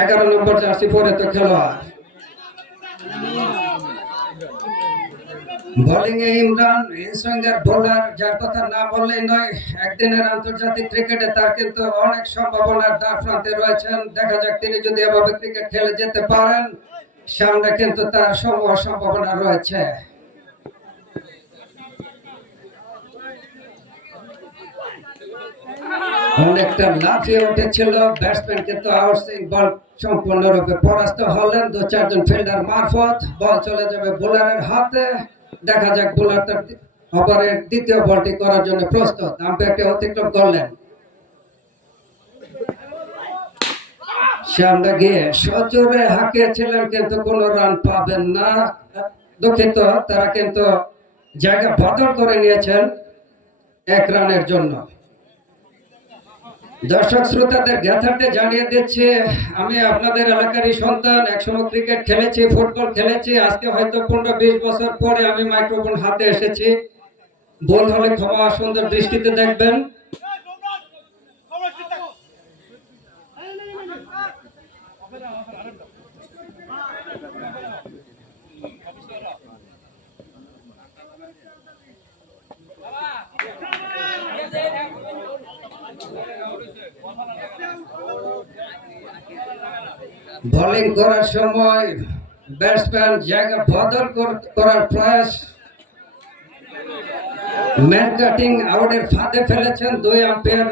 11 নম্বর jersey পরে তো খেলোয়াড়। বোলিং এ ইমরান ইনসুইঙ্গার বোলার, যার কথা না বললেই নয়। একদিনের আন্তর্জাতিক ক্রিকেটে তার কিন্তু অনেক সম্ভাবনার দ্বার প্রান্তে রয়েছেন। দেখা যাক তিনি যদি এভাবে ক্রিকেট খেলে যেতে পারেন, সামনে কিন্তু তার সমূহ সম্ভাবনা রয়েছে। অনেকটা লাফিয়ে উঠেছিল ব্যাটসম্যান, কিন্তু আউটসুইং বল সম্পূর্ণরূপে পরাস্ত হলেন 2-4 জন ফিল্ডার মারফত। বল চলে যাবে বোলারের হাতে। দেখা যাক বোলার তার ওভারের দ্বিতীয় বলটি করার জন্য প্রস্তুত। আম্পায়ারকে অতিক্রম করলেন। সামনে গিয়ে সজোরে হাঁকিয়েছিলেন, কিন্তু কোনো রান পাবেন না। দুঃখিত, তারা কিন্তু জায়গা বদল করে নিয়েছেন 1 রানের জন্য। দর্শক শ্রোতাদের জ্ঞাতার্থে জানিয়ে দিচ্ছি, আমি আপনাদের এলাকারই সন্তান। একসময় ক্রিকেট খেলেছি, ফুটবল খেলেছি। আজকে হয়তো 15-20 বছর পরে আমি মাইক্রোফোন হাতে এসেছি। ভুল হলে ক্ষমা সুন্দর দৃষ্টিতে দেখবেন। বোলিং করার সময় ব্যাটসম্যান জায়গা বদল করার প্রয়াস, ম্যান কাটিং আউটের ফাঁদে ফেলেছেন 2 আম্পায়ার।